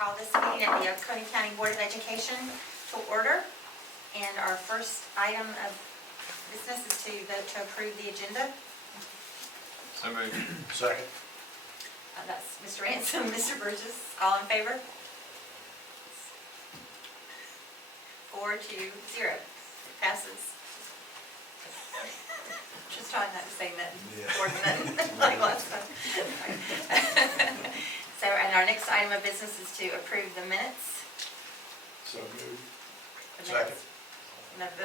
call this meeting of the Oconee County Board of Education to order. And our first item of business is to vote to approve the agenda. So moved. Second. That's Mr. Ransom, Mr. Burgess. All in favor? 4-0. It passes. Just trying not to say nothing. Yeah. Like last time. So, and our next item of business is to approve the minutes. So moved. The minutes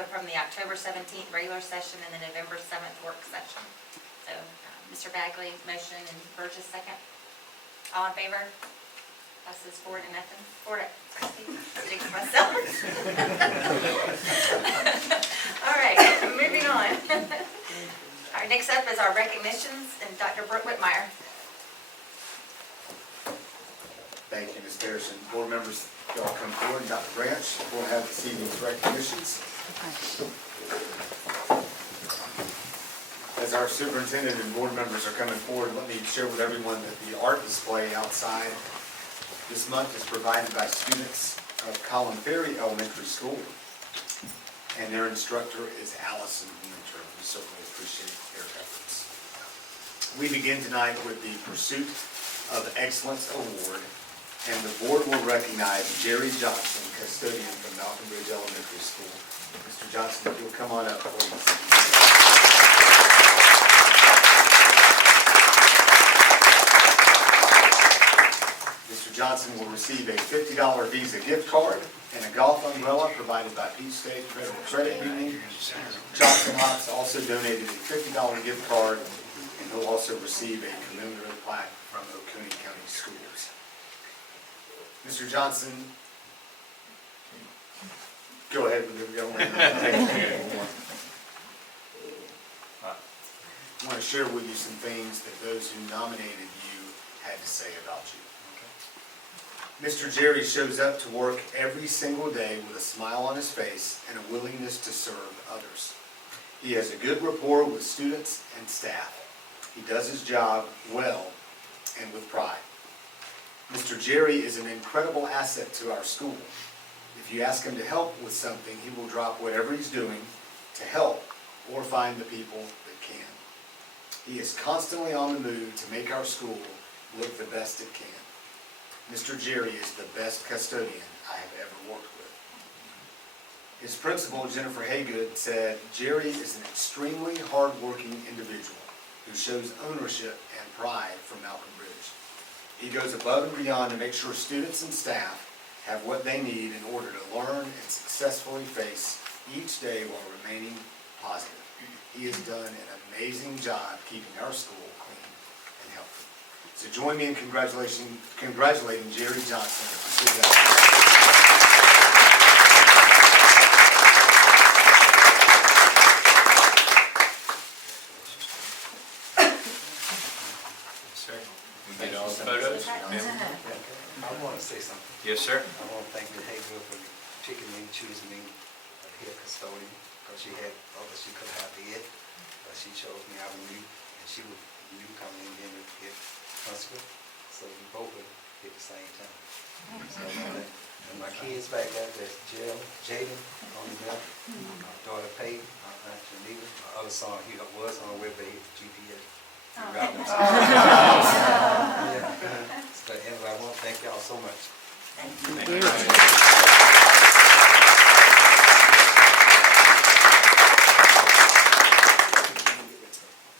from the October 17th regular session and the November 7th work session. So, Mr. Bagley, motion, and Burgess, second. All in favor? Passes 4-0. 4-0. Sitting for myself. All right, moving on. All right, next up is our recognitions, and Dr. Brooke Whitmire. Thank you, Ms. Harrison. Board members, y'all come forward. Dr. Branch, we'll have this evening's recognitions. As our superintendent and board members are coming forward, let me share with everyone that the art display outside this month is provided by students of Collin Ferry Elementary School, and their instructor is Allison Winter. We certainly appreciate their efforts. We begin tonight with the Pursuit of Excellence Award, and the board will recognize Jerry Johnson, custodian from Malcolm Bridge Elementary School. Mr. Johnson, if you'll come on up, please. Mr. Johnson will receive a $50 Visa gift card and a golf umbrella provided by Peach State Federal Credit Union. Chops and Hops also donated a $50 gift card, and he'll also receive a commemorative plaque from Oconee County Schools. Mr. Johnson, go ahead with the I want to share with you some things that those who nominated you had to say about you. Mr. Jerry shows up to work every single day with a smile on his face and a willingness to serve others. He has a good rapport with students and staff. He does his job well and with pride. Mr. Jerry is an incredible asset to our school. If you ask him to help with something, he will drop whatever he's doing to help or find the people that can. He is constantly on the move to make our school look the best it can. Mr. Jerry is the best custodian I have ever worked with. His principal, Jennifer Haygood, said, Jerry is an extremely hard-working individual who shows ownership and pride for Malcolm Bridge. He goes above and beyond to make sure students and staff have what they need in order to learn and successfully face each day while remaining positive. He has done an amazing job keeping our school clean and healthy. So join me in congratulating Jerry Johnson. Sir, we get all the photos? I want to say something. Yes, sir. I want to thank Ms. Haygood for picking me and choosing me here custodian, because she had others she could have did, but she chose me. I was new, and she was new coming in being a principal, so we both would hit the same time. So, and my kids back there, there's Jaden on the left, my daughter Peyton, my aunt Janita, my other son, he was on the way, but he was GPS. Yeah. But anyway, I want to thank y'all so much. Thank you.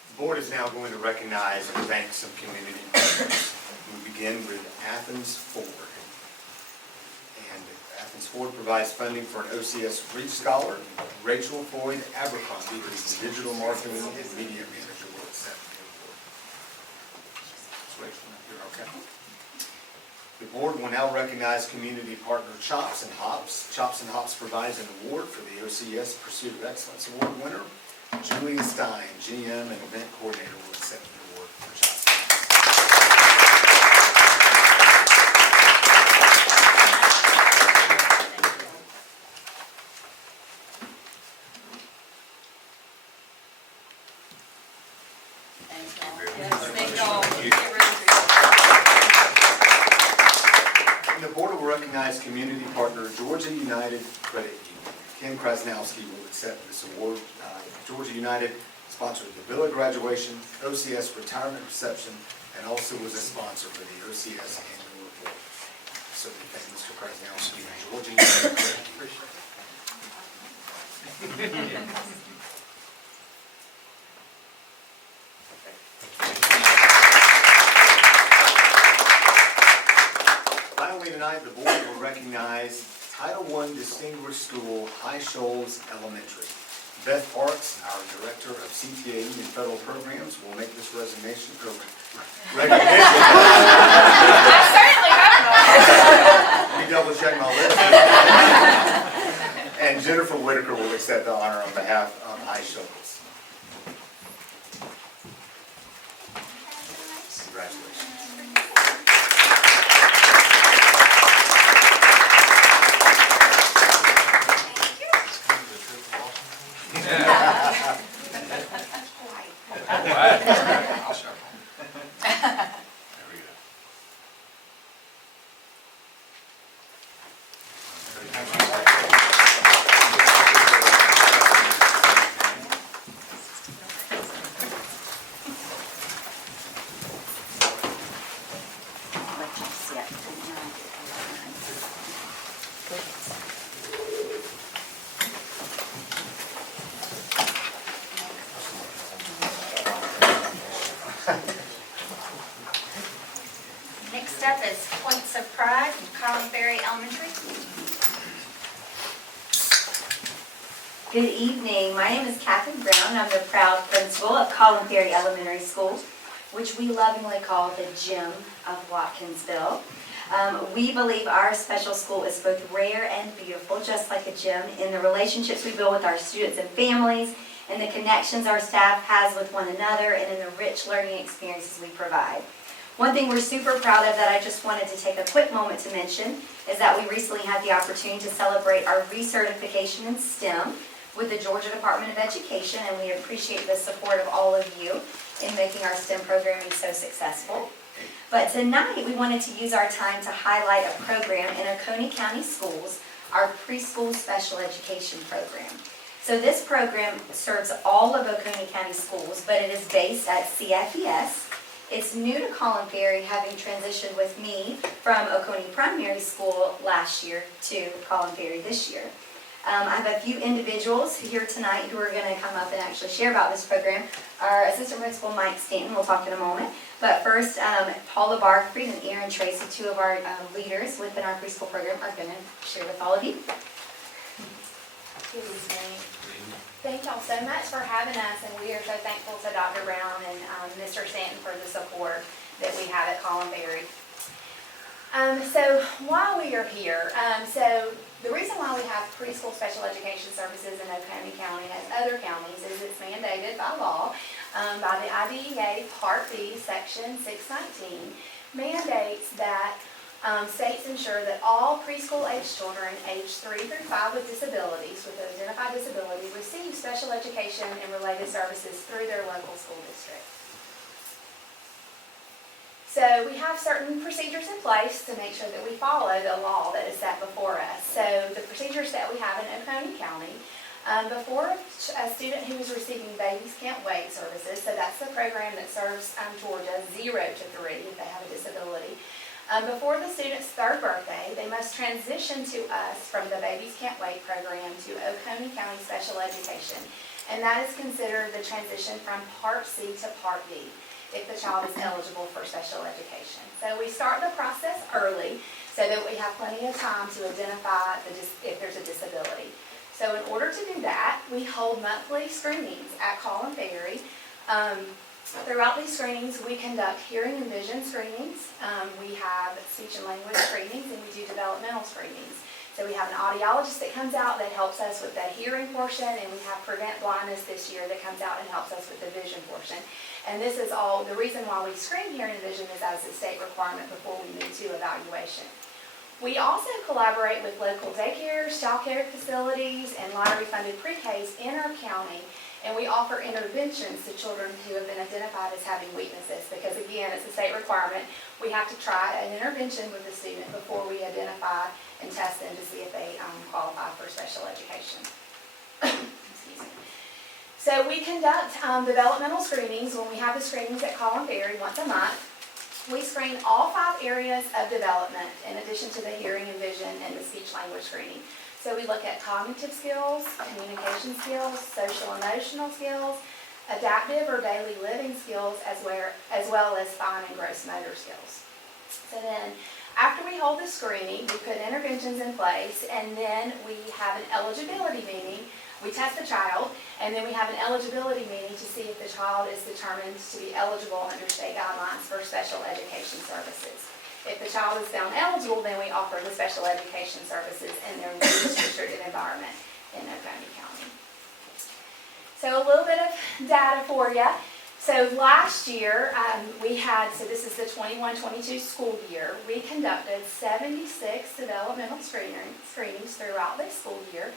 The board is now going to recognize and thank some community partners. We begin with Athens Ford. And Athens Ford provides funding for an OCS Reach Scholar. Rachel Floyd Abercrombie, who is the digital marketing and media manager, will accept the award. Rachel, you're okay. The board will now recognize community partner Chops and Hops. Chops and Hops provides an award for the OCS Pursuit of Excellence Award winner. Julia Stein, GM and event coordinator, will accept the award for Chops and Hops. And the board recognize community partner Georgia United Credit Union. Ken Krasnowski will accept this award. Georgia United sponsored the Villa graduation, OCS retirement reception, and also was a sponsor for the OCS annual report. So we thank Mr. Krasnowski and Georgia United Credit Union. Finally tonight, the board will recognize Title I Distinguished School, High Shoals Elementary. Beth Parks, our Director of CTAE and Federal Programs, will make this recognition. I certainly hope Let me double check my list. And Jennifer Whitaker will accept the honor on behalf of High Shoals. Congratulations. I'll show them. There we go. Next up is Points of Pride from Collin Ferry Elementary. Good evening. My name is Kathy Brown. I'm the proud principal of Collin Ferry Elementary School, which we lovingly call the Gem of Watkinsville. We believe our special school is both rare and beautiful, just like a gem, in the relationships we build with our students and families, and the connections our staff has with one another, and in the rich learning experiences we provide. One thing we're super proud of that I just wanted to take a quick moment to mention is that we recently had the opportunity to celebrate our recertification in STEM with the Georgia Department of Education, and we appreciate the support of all of you in making our STEM programming so successful. But tonight we wanted to use our time to highlight a program in Oconee County Schools, our preschool special education program. So this program serves all of Oconee County Schools, but it is based at CFES. It's new to Collin Ferry, having transitioned with me from Oconee Primary School last year to Collin Ferry this year. I have a few individuals here tonight who are going to come up and actually share about this program. Our Assistant Principal Mike Stanton will talk in a moment. But first, Paula Barfried and Aaron Tracy, two of our leaders within our preschool program, are going to share with all of you. Good evening. Thank y'all so much for having us, and we are so thankful to Dr. Brown and Mr. Stanton for the support that we have at Collin Ferry. So while we are here, so the reason why we have preschool special education services in Oconee County as other counties is it's mandated by law, by the IDEA Part B, Section 619, mandates that states ensure that all preschool-age children aged 3 through 5 with disabilities, with identified disability, receive special education and related services through their local school district. So we have certain procedures in place to make sure that we follow the law that is set before us. So the procedures that we have in Oconee County, before a student who is receiving Babies Can't Wait services, so that's the program that serves Georgia 0 to 3 if they have a disability, before the student's 3rd birthday, they must transition to us from the Babies Can't Wait program to Oconee County Special Education. And that is considered the transition from Part C to Part B, if the child is eligible for special education. So we start the process early so that we have plenty of time to identify if there's a disability. So in order to do that, we hold monthly screenings at Collin Ferry. Throughout these screenings, we conduct hearing and vision screenings. We have speech and language screenings, and we do developmental screenings. So we have an audiologist that comes out that helps us with that hearing portion, and we have Prevent Blindness this year that comes out and helps us with the vision portion. And this is all, the reason why we screen hearing and vision is as a state requirement before we move to evaluation. We also collaborate with local daycares, child care facilities, and lottery-funded pre-Ks in our county And we offer interventions to children who have been identified as having weaknesses, because again, it's a state requirement. We have to try an intervention with the student before we identify and test them to see if they qualify for special education. Excuse me. So we conduct developmental screenings when we have the screenings at Collin Ferry once a month. We screen all 5 areas of development in addition to the hearing and vision and the speech language screening. So we look at cognitive skills, communication skills, social emotional skills, adaptive or daily living skills, as well as fine and gross motor skills. So then, after we hold the screening, we put interventions in place, and then we have an eligibility meeting. We test the child, and then we have an eligibility meeting to see if the child is determined to be eligible under state guidelines for special education services. If the child is found eligible, then we offer the special education services in their least restricted environment in Oconee County. So a little bit of data for you. So last year, so this is the 21-22 school year, we conducted 76 developmental screenings throughout the school year.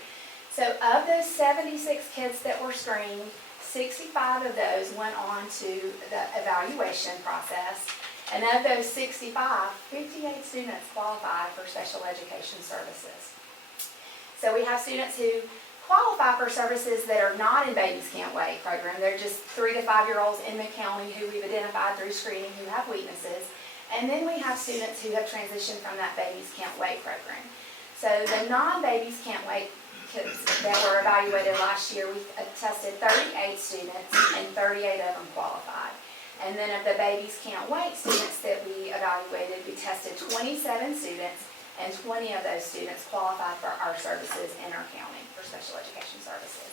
So of those 76 kids that were screened, 65 of those went on to the evaluation process. And of those 65, 58 students qualified for special education services. So we have students who qualify for services that are not in Babies Can't Wait program. They're just 3 to 5-year-olds in the county who we've identified through screening who have weaknesses. And then we have students who have transitioned from that Babies Can't Wait program. So the non-Babies Can't Wait kids that were evaluated last year, we tested 38 students and 38 of them qualified. And then of the Babies Can't Wait students that we evaluated, we tested 27 students, and 20 of those students qualified for our services in our county for special education services.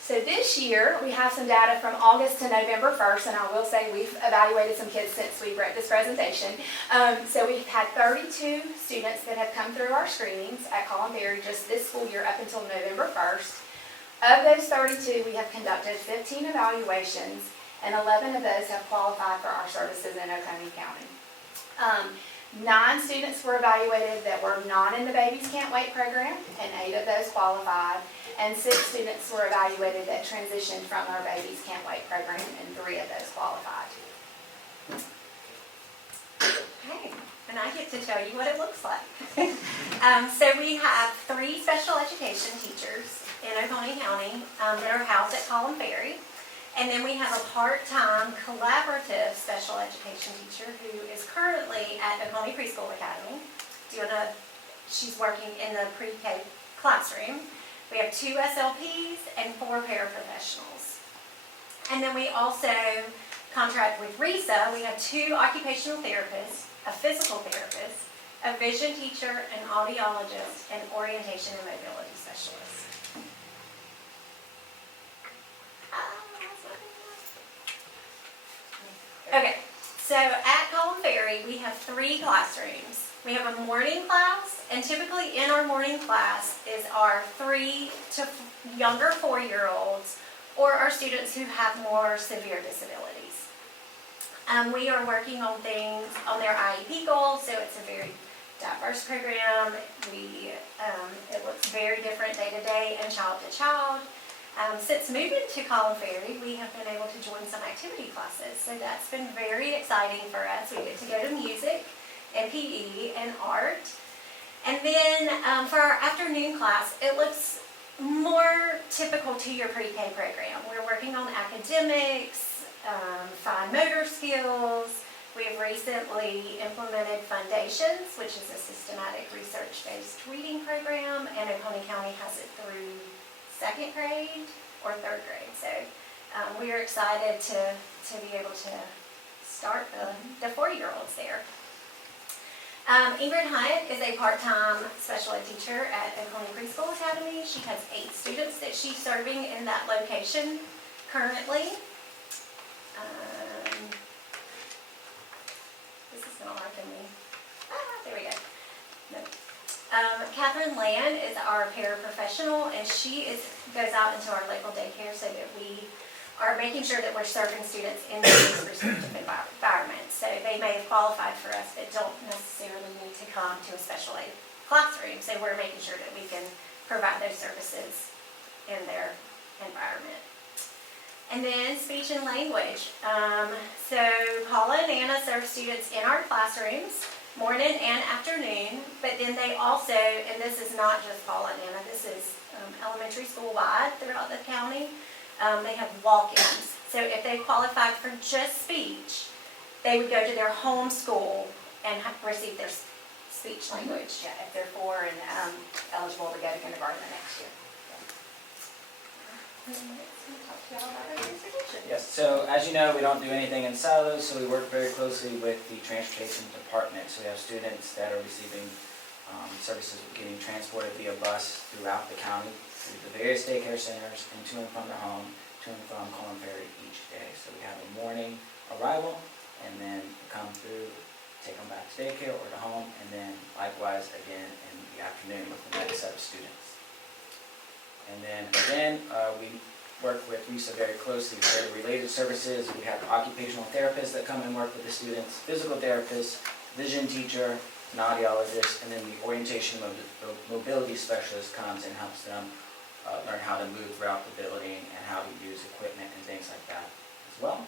So this year, we have some data from August to November 1st, and I will say we've evaluated some kids since we wrote this presentation. So we've had 32 students that have come through our screenings at Collin Ferry just this school year up until November 1st. Of those 32, we have conducted 15 evaluations, and 11 of those have qualified for our services in Oconee County. 9 students were evaluated that were not in the Babies Can't Wait program, and 8 of those qualified. And 6 students were evaluated that transitioned from our Babies Can't Wait program, and 3 of those qualified. Okay, and I get to tell you what it looks like. So we have 3 special education teachers in Oconee County that are housed at Collin Ferry. And then we have a part-time collaborative special education teacher who is currently at Oconee Preschool Academy. She's working in the pre-K classroom. We have 2 SLPs and 4 paraprofessionals. And then we also contract with RESA. We have 2 occupational therapists, a physical therapist, a vision teacher, an audiologist, and orientation and mobility specialist. Okay, so at Collin Ferry, we have 3 classrooms. We have a morning class, and typically in our morning class is our 3 to younger 4-year-olds, or our students who have more severe disabilities. We are working on things on their IEP goals, so it's a very diverse program. It looks very different day to day and child to child. Since moving to Collin Ferry, we have been able to join some activity classes, so that's been very exciting for us. We get to go to music and PE and art. And then for our afternoon class, it looks more typical to your pre-K program. We're working on academics, fine motor skills. We have recently implemented Foundations, which is a systematic research-based reading program, and Oconee County has it through 2nd grade or 3rd grade. So we are excited to be able to start the 4-year-olds there. Ingrid Hunt is a part-time special ed teacher at Oconee Preschool Academy. She has 8 students that she's serving in that location currently. This is not liking me. There we go. No. Catherine Land is our paraprofessional, and she goes out into our local daycare so that we are making sure that we're serving students in these restrictive environments. So they may have qualified for us, but don't necessarily need to come to a special ed classroom. So we're making sure that we can provide those services in their environment. And then speech and language. So Paula and Anna serve students in our classrooms, morning and afternoon, but then they also, and this is not just Paula and Anna, this is elementary school wide throughout the county, they have walk-ins. So if they qualified for just speech, they would go to their home school and receive their speech language. Yeah, if they're 4 and eligible to go to kindergarten the next year. Yes, so as you know, we don't do anything in silos, so we work very closely with the transportation department. So we have students that are receiving services getting transported via bus throughout the county, through the various daycare centers, and to and from their home, to and from Colin Ferry each day. So we have a morning arrival, and then come through, take them back to daycare or to home, and then likewise again in the afternoon with the next set of students. And then again, we work with Lisa very closely for the related services. We have occupational therapists that come and work with the students, physical therapists, vision teacher, an audiologist, and then the orientation mobility specialist comes and helps them learn how to move throughout the building and how to use equipment and things like that as well.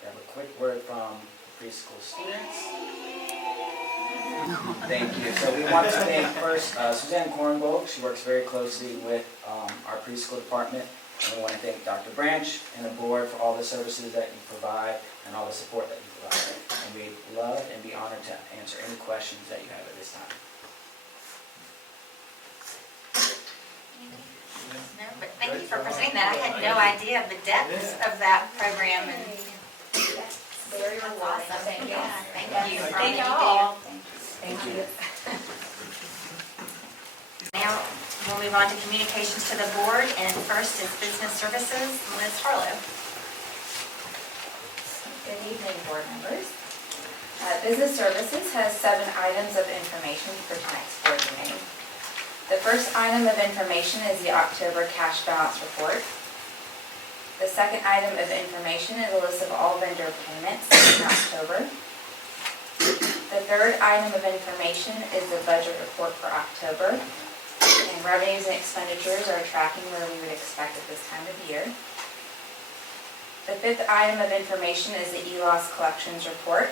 We have a quick word from preschool students. Thank you. So we want to thank first Suzanne Korngold. She works very closely with our preschool department. And we want to thank Dr. Branch and the board for all the services that you provide and all the support that you provide. And we'd love and be honored to answer any questions that you have at this time. No, but thank you for presenting that. I had no idea of the depths of that program and Very that's rewarding. awesome. Thank you. Yeah, thank you for all Thank that y'all. Thank you. Now, we'll move on to communications to the board, and first is business services, Liz Harlow. Good evening, board members. Business Services has 7 items of information for tonight's board meeting. The first item of information is the October cash balance report. The second item of information is a list of all vendor payments in October. The third item of information is the budget report for October. And revenues and expenditures are tracking where we would expect at this time of year. The fifth item of information is the ELOS collections report.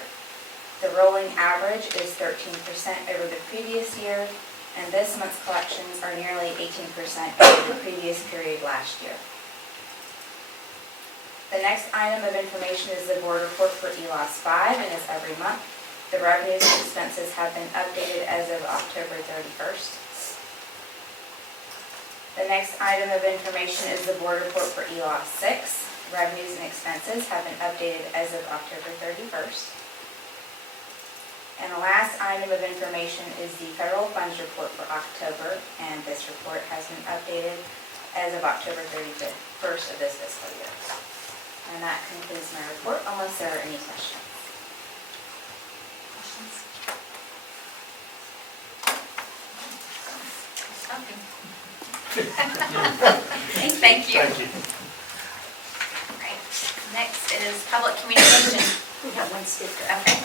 The rolling average is 13% over the previous year, and this month's collections are nearly 18% over the previous period last year. The next item of information is the board report for ELOS 5, and is every month. The revenues and expenses have been updated as of October 31st. The next item of information is the board report for ELOS 6. Revenues and expenses have been updated as of October 31st. And the last item of information is the federal funds report for October, and this report has been updated as of October 31st of this fiscal year. And that concludes my report, unless there are any questions. Questions? Thank you. Thank you. Right. Next is public communication. We have one speaker. Okay.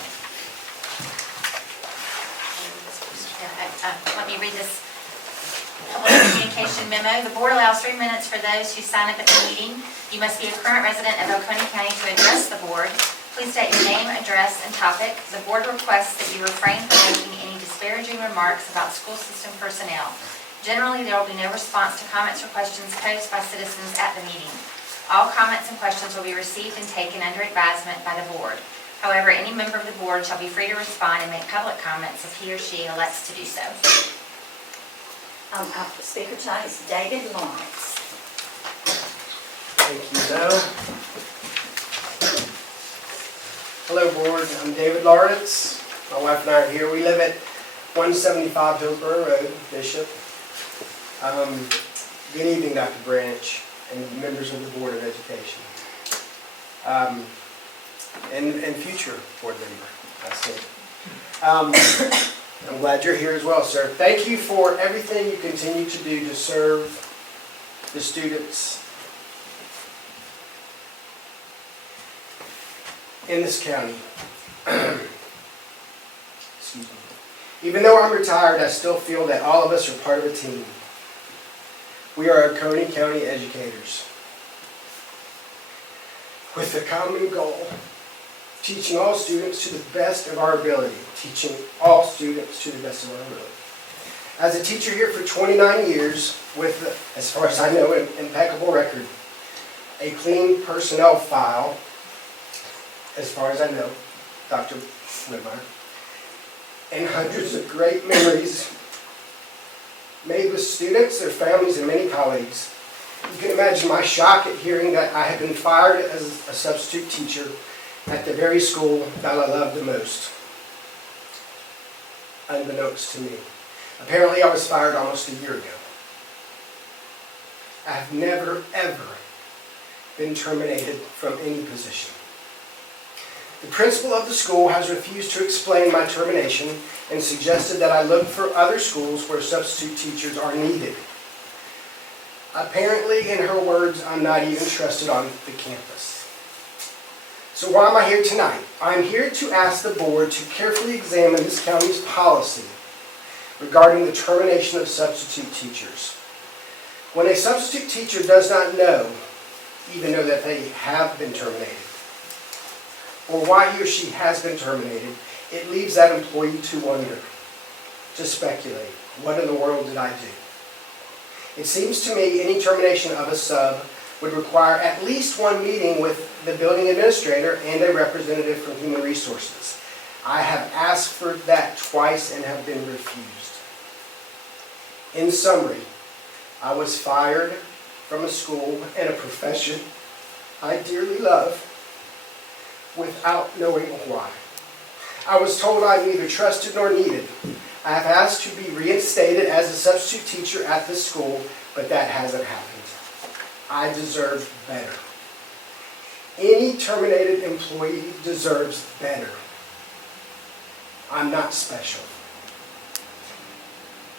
Let me read this public communication memo. The board allows 3 minutes for those who sign up at the meeting. You must be a current resident of Oconee County to address the board. Please state your name, address, and topic. The board requests that you refrain from making any disparaging remarks about school system personnel. Generally, there will be no response to comments or questions posed by citizens at the meeting. All comments and questions will be received and taken under advisement by the board. However, any member of the board shall be free to respond and make public comments if he or she elects to do so. Our speaker tonight is David Lawrence. Thank you, Joe. Hello, board. I'm David Lawrence. My wife and I are here. We live at 175 Hillsborough Road, Bishop. Good evening, Dr. Branch and members of the Board of Education. And future board member, I said. I'm glad you're here as well, sir. Thank you for everything you continue to do to serve the students in this county. Excuse me. Even though I'm retired, I still feel that all of us are part of a team. We are Oconee County educators with the common goal, teaching all students to the best of our ability, teaching all students to the best of our ability. As a teacher here for 29 years with, as far as I know, an impeccable record, a clean personnel file, as far as I know, Dr. Whitmire, and hundreds of great memories made with students, their families, and many colleagues. You can imagine my shock at hearing that I had been fired as a substitute teacher at the very school that I loved the most, unbeknownst to me. Apparently, I was fired almost a year ago. I have never, ever been terminated from any position. The principal of the school has refused to explain my termination and suggested that I look for other schools where substitute teachers are needed. Apparently, in her words, I'm not even trusted on the campus. So why am I here tonight? I'm here to ask the board to carefully examine this county's policy regarding the termination of substitute teachers. When a substitute teacher does not even know that they have been terminated, or why he or she has been terminated, it leaves that employee to wonder, to speculate, what in the world did I do? It seems to me any termination of a sub would require at least one meeting with the building administrator and a representative from Human Resources. I have asked for that twice and have been refused. In summary, I was fired from a school and a profession I dearly love without knowing why. I was told I'm neither trusted nor needed. I have asked to be reinstated as a substitute teacher at this school, but that hasn't happened. I deserve better. Any terminated employee deserves better. I'm not special.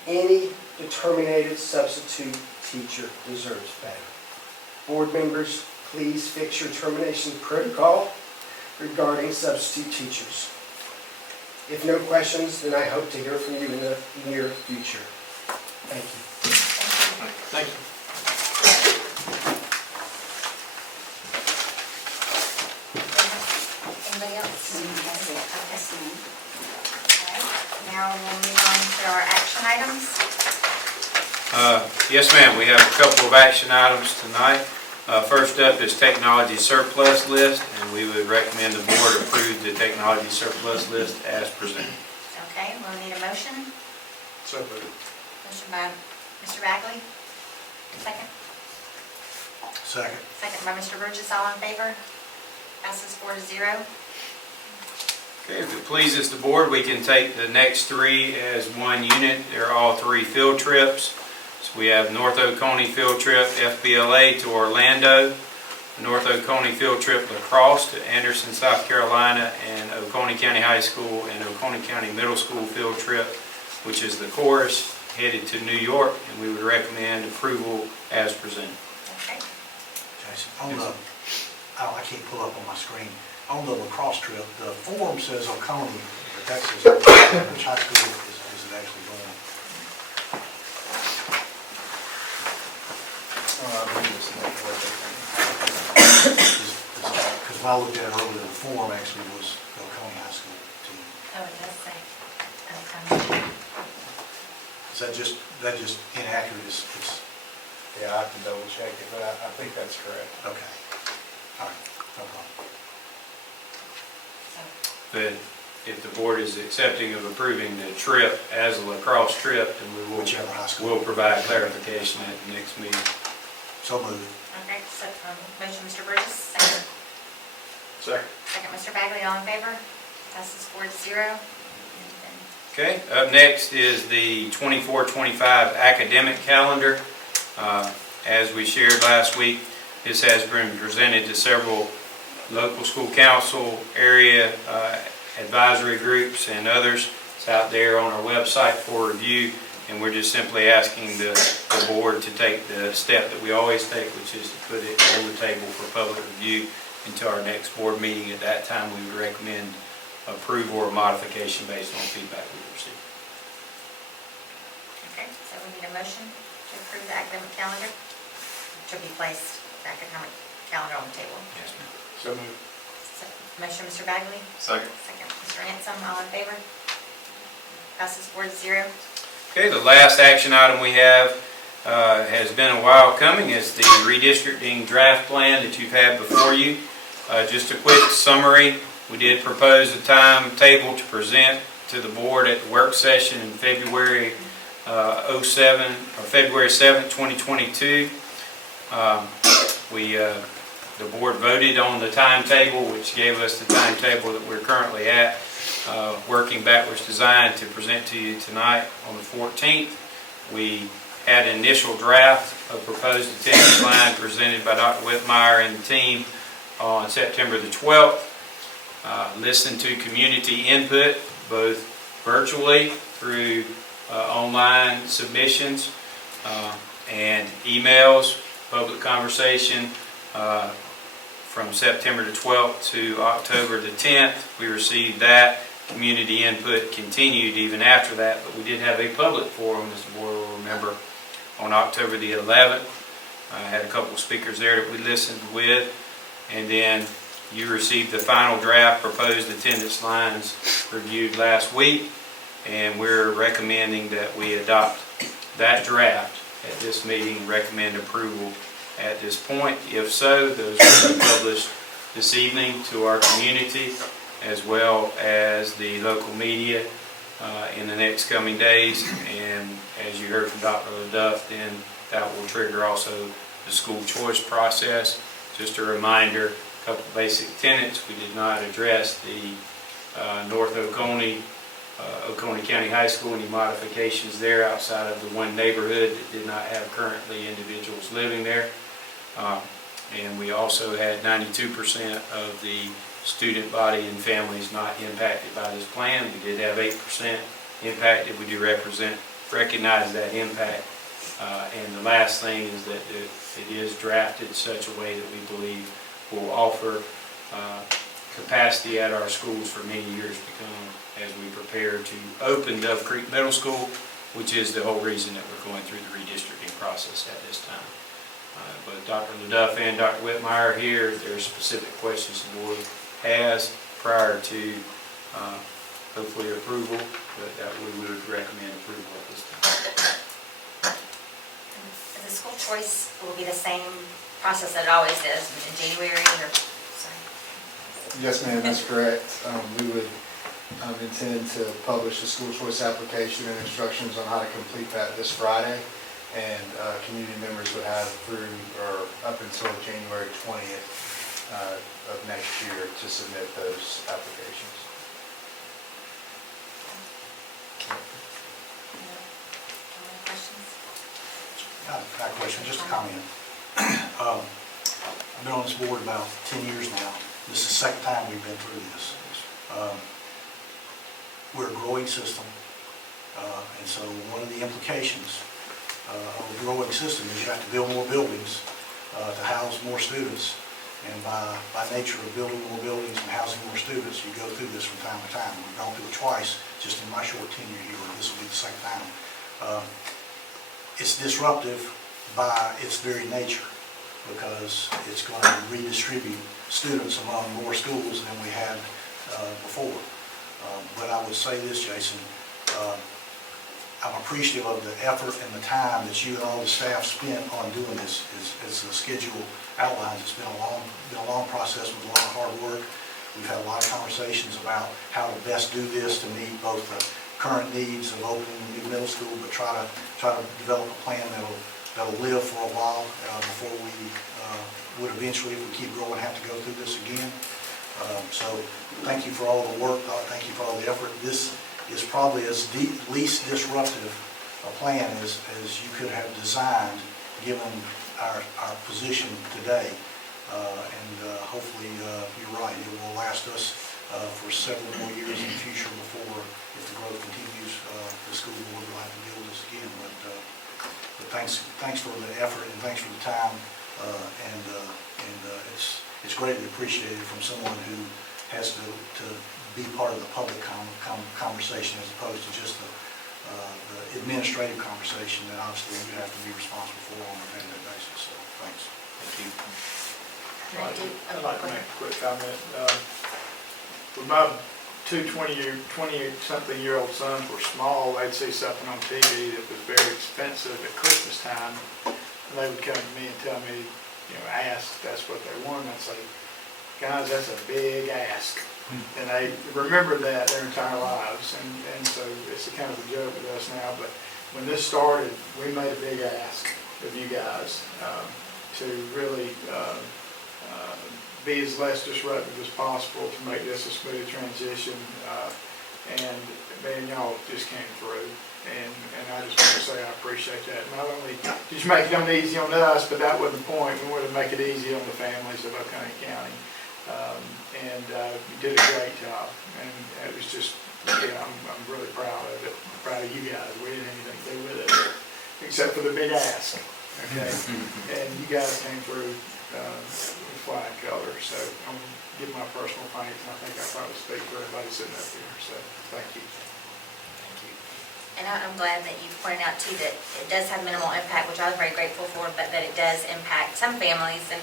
Any terminated substitute teacher deserves better. Board members, please fix your termination protocol regarding substitute teachers. If no questions, then I hope to hear from you in the near future. Thank you. Thank you. Anybody else? That's it. Okay. All right. Now we'll move on to our action items. Yes, ma'am, we have a couple of action items tonight. First up is technology surplus list, and we would recommend the board approve the technology surplus list as presented. Okay, we'll need a motion. So moved. Motion by Mr. Bagley. Second. Second. Second by Mr. Burgess. All in favor? Passes 4-0. Okay, if it pleases the board, we can take the next three as one unit. They're all three field trips. So we have North Oconee field trip FBLA to Orlando, North Oconee field trip lacrosse to Anderson, South Carolina, and Oconee County High School and Oconee County Middle School field trip, which is the chorus, headed to New York, and we would recommend approval as presented. Okay. Jason, on the, I can't pull up on my screen, on the lacrosse trip, the form says Oconee, but that says, which high school is it actually going? Because when I looked at it earlier, the form actually was the Oconee High School team. Oh, it does say. Okay. Is that just inaccurate? It's, Yeah, I have to double check it, but I think that's correct. okay. All right, no problem. So, But if the board is accepting of approving the trip as a lacrosse trip, then we will, Whichever high school. we'll provide clarification at the next meeting. So moved. okay, so, motion Mr. Burgess, second. Second. Second Mr. Bagley, all in favor? Passes 4-0. Okay, up next is the 24-25 academic calendar. As we shared last week, this has been presented to several local school council, area advisory groups, and others. It's out there on our website for review, and we're just simply asking the board to take the step that we always take, which is to put it on the table for public review until our next board meeting. At that time, we would recommend approval or modification based on feedback we received. Okay, so we need a motion to approve the academic calendar to be placed, the academic calendar on the table. Yes, ma'am. So moved. Motion, Mr. Bagley? Second. Second, Mr. Ransom, all in favor? Passes 4-0. Okay, the last action item we have has been a while coming. It's the redistricting draft plan that you've had before you. Just a quick summary. We did propose a timetable to present to the board at the work session in February 7th, 2022. The board voted on the timetable, which gave us the timetable that we're currently at, working backwards design to present to you tonight on the 14th. We had an initial draft of proposed attendance line presented by Dr. Whitmire and the team on September the 12th. Listened to community input, both virtually through online submissions and emails, public conversation. From September the 12th to October the 10th, we received that. Community input continued even after that, but we did have a public forum, as the board will remember, on October the 11th. I had a couple of speakers there that we listened with, and then you received the final draft proposed attendance lines reviewed last week, and we're recommending that we adopt that draft at this meeting, recommend approval at this point. If so, those will be published this evening to our community as well as the local media in the next coming days. And as you heard from Dr. LaDuff, then that will trigger also the school choice process. Just a reminder, a couple basic tenets. We did not address the North Oconee County High School, any modifications there outside of the one neighborhood that did not have currently individuals living there. And we also had 92% of the student body and families not impacted by this plan. We did have 8% impacted. We do recognize that impact. And the last thing is that it is drafted in such a way that we believe will offer capacity at our schools for many years to come as we prepare to open Dove Creek Middle School, which is the whole reason that we're going through the redistricting process at this time. But Dr. LaDuff and Dr. Whitmire are here. If there are specific questions the board has prior to hopefully approval, but that we would recommend approval at this time. The school choice will be the same process that it always is in January or, sorry. Yes, ma'am, that's correct. We would intend to publish the school choice application and instructions on how to complete that this Friday. And community members would have through or up until January 20th of next year to submit those applications. Any questions? Not a question, just a comment. I've been on this board about 10 years now. This is the second time we've been through this. We're a growing system, and so one of the implications of a growing system is you have to build more buildings to house more students. And by nature of building more buildings and housing more students, you go through this from time to time. We've gone through it twice just in my short tenure here, and this will be the second time. It's disruptive by its very nature because it's going to redistribute students among more schools than we had before. But I would say this, Jason, I'm appreciative of the effort and the time that you and all the staff spent on doing this. As the schedule outlines, it's been a long process with a lot of hard work. We've had a lot of conversations about how to best do this to meet both the current needs of opening a new middle school, but try to develop a plan that'll live for a while before we would eventually, if we keep growing, have to go through this again. So thank you for all the work. Thank you for all the effort. This is probably as least disruptive a plan as you could have designed given our position today. And hopefully you're right, it will last us for several more years in the future before, if the growth continues, the school board will have to deal with this again. But thanks for the effort and thanks for the time. And it's greatly appreciated from someone who has to be part of the public conversation as opposed to just the administrative conversation that obviously you have to be responsible for on a daily basis, so thanks. Thank you. I'd like to make a quick comment. When my two 20-something-year-old sons were small, they'd see something on TV that was very expensive at Christmas time, and they would come to me and tell me, ask if that's what they wanted. I'd say, guys, that's a big ask. And they remember that their entire lives, and so it's a kind of a joke with us now, but when this started, we made a big ask of you guys to really be as less disruptive as possible to make this a smooth transition, and man, y'all just came through, and I just want to say I appreciate that. Not only did you make it easy on us, but that wasn't the point. We wanted to make it easy on the families of Oconee County, and you did a great job, and it was just, I'm really proud of it. I'm proud of you guys. We didn't have anything to do with it, except for the big ask, okay? And you guys came through with flying colors, so I'm going to give my personal thanks, and I think I probably speak for everybody sitting up here, so thank you. Thank you. And I'm glad that you pointed out too that it does have minimal impact, which I was very grateful for, but that it does impact some families, and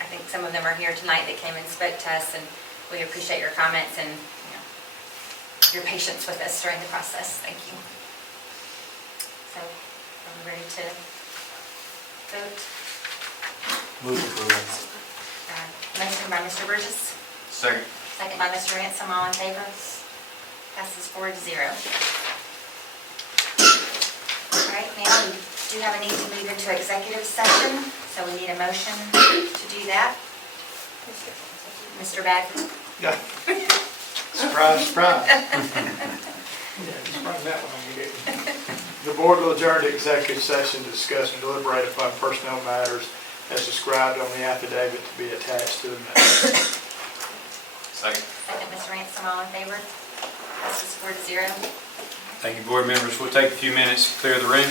I think some of them are here tonight that came and spoke to us, and we appreciate your comments and your patience with us during the process. Thank you. So, are we ready to vote? Move approval. Motion by Mr. Burgess, Second. second by Mr. Ransom, all in favor? Passes 4-0. All right, now we do have a need to move into executive session, so we need a motion to do that. Mr. Bagley? Yeah. Surprise, surprise. Yeah, just bring that one on you. The board will adjourn to executive session to discuss and deliberate upon personnel matters as described on the affidavit to be attached to the minutes. Second. Second, Mr. Ransom, all in favor? Passes 4-0. Thank you, board members. We'll take a few minutes to clear the room.